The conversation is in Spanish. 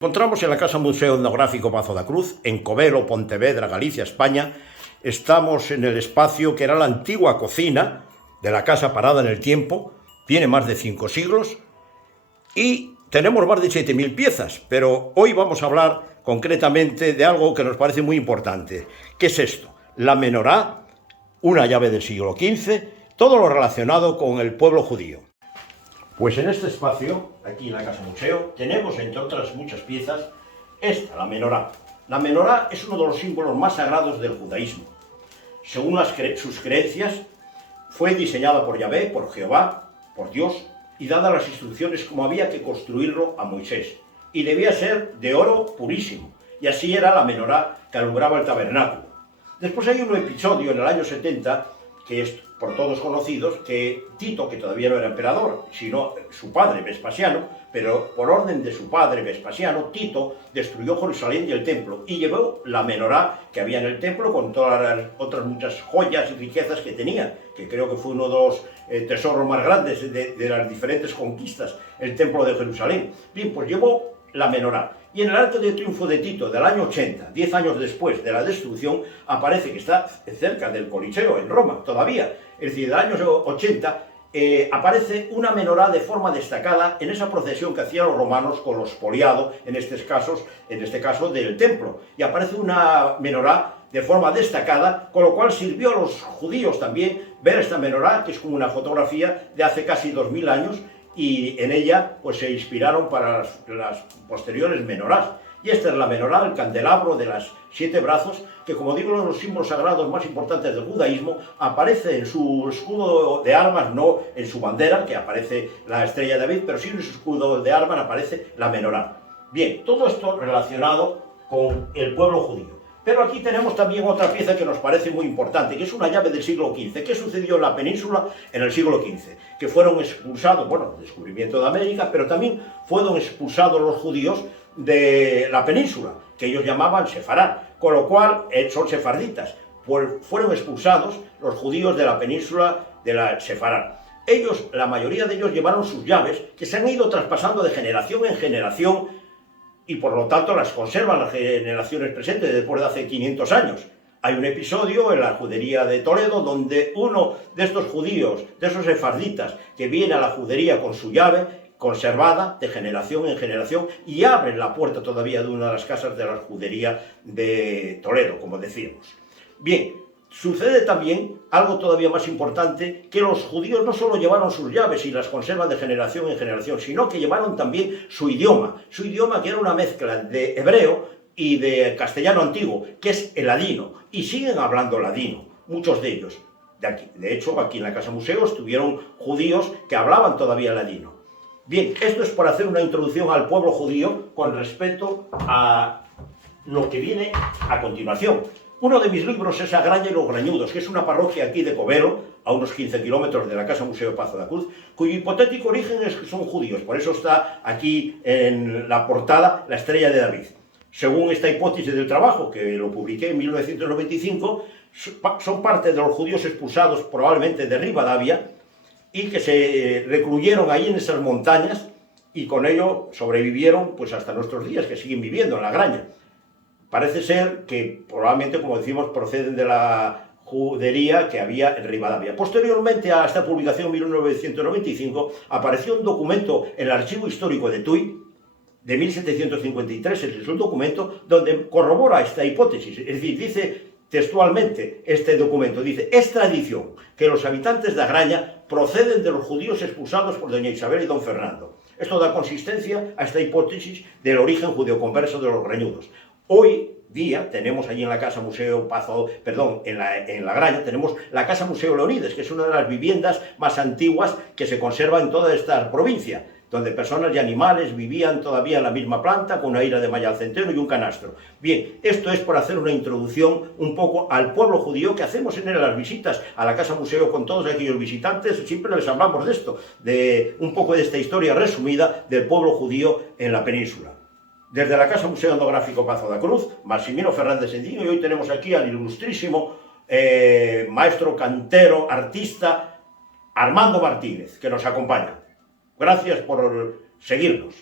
Encontramos en la Casa Museo Etnográfico Pazo da Cruz, en Covelo, Pontevedra, Galicia, España. Estamos en el espacio que era la antigua cocina de la casa parada en el tiempo, tiene más de 5 siglos y tenemos más de 7.000 piezas, pero hoy vamos a hablar concretamente de algo que nos parece muy importante. ¿Qué es esto? La menorá, una llave del siglo XV, todo lo relacionado con el pueblo judío. Pues en este espacio, aquí en la Casa Museo, tenemos, entre otras muchas piezas, esta, la menorá. La menorá es uno de los símbolos más sagrados del judaísmo. Según sus creencias, fue diseñada por Yahvé, por Jehová, por Dios, y dada las instrucciones como había que construirlo a Moisés. Y debía ser de oro purísimo, y así era la menorá que alumbraba el tabernáculo. Después hay un episodio en el año 70, que es por todos conocidos, que Tito, que todavía no era emperador, sino su padre Vespasiano, pero por orden de su padre Vespasiano, Tito destruyó Jerusalén y el templo y llevó la menorá que había en el templo con todas las otras muchas joyas y riquezas que tenía, que creo que fue uno de los tesoros más grandes de las diferentes conquistas, el templo de Jerusalén. Bien, pues llevó la menorá. Y en el Arco de Triunfo de Tito del año 80, 10 años después de la destrucción, aparece que está cerca del Coliseo, en Roma, todavía. Es decir, del año 80, aparece una menorá de forma destacada en esa procesión que hacían los romanos con los poliados, en este caso del templo. Y aparece una menorá de forma destacada, con lo cual sirvió a los judíos también ver esta menorá, que es como una fotografía de hace casi 2000 años, y en ella pues se inspiraron para las posteriores menorás. Y esta es la menorá, el candelabro de las 7 brazos, que como digo, uno de los símbolos sagrados más importantes del judaísmo, aparece en su escudo de armas, no en su bandera, que aparece la estrella de David, pero sí en su escudo de armas aparece la menorá. Bien, todo esto relacionado con el pueblo judío. Pero aquí tenemos también otra pieza que nos parece muy importante, que es una llave del siglo XV. ¿Qué sucedió en la península en el siglo XV? Que fueron expulsados, bueno, el descubrimiento de América, pero también fueron expulsados los judíos de la península, que ellos llamaban sefarad, con lo cual son sefarditas. Pues fueron expulsados los judíos de la península de la sefarad. Ellos, la mayoría de ellos, llevaron sus llaves, que se han ido traspasando de generación en generación, y por lo tanto las conservan las generaciones presentes después de hace 500 años. Hay un episodio en la judería de Toledo donde uno de estos judíos, de esos sefarditas, que viene a la judería con su llave conservada de generación en generación y abre la puerta todavía de una de las casas de la judería de Toledo, como decíamos. Bien, sucede también algo todavía más importante, que los judíos no solo llevaron sus llaves y las conservan de generación en generación, sino que llevaron también su idioma que era una mezcla de hebreo y de castellano antiguo, que es el ladino, y siguen hablando ladino, muchos de ellos. De hecho, aquí en la Casa Museo estuvieron judíos que hablaban todavía ladino. Bien, esto es por hacer una introducción al pueblo judío con respecto a lo que viene a continuación. Uno de mis libros es Agraña y los Grañudos, que es una parroquia aquí de Covelo, a unos 15 kilómetros de la Casa Museo Pazo da Cruz, cuyo hipotético origen es que son judíos, por eso está aquí en la portada la estrella de David. Según esta hipótesis del trabajo, que lo publiqué en 1995, son parte de los judíos expulsados probablemente de Rivadavia y que se recluyeron ahí en esas montañas y con ello sobrevivieron pues hasta nuestros días, que siguen viviendo en la Agraña. Parece ser que probablemente, como decimos, proceden de la judería que había en Rivadavia. Posteriormente a esta publicación en 1995 apareció un documento en el Archivo Histórico de Tui de 1753, es un documento donde corrobora esta hipótesis, es decir, dice textualmente este documento, dice: es tradición que los habitantes de Agraña proceden de los judíos expulsados por doña Isabel y don Fernando. Esto da consistencia a esta hipótesis del origen judeoconverso de los grañudos. Hoy día tenemos allí en la Casa Museo en la Agraña, tenemos la Casa Museo Leonides, que es una de las viviendas más antiguas que se conserva en toda esta provincia, donde personas y animales vivían todavía en la misma planta, con una ira de malla al centeno y un canastro. Bien, esto es por hacer una introducción un poco al pueblo judío que hacemos en las visitas a la Casa Museo con todos aquellos visitantes. Siempre les hablamos de esto, de un poco de esta historia resumida del pueblo judío en la península. Desde la Casa Museo Etnográfico Pazo da Cruz, Maximino Fernández Enciño, y hoy tenemos aquí al ilustrísimo maestro cantero, artista, Armando Martínez, que nos acompaña. Gracias por seguirnos.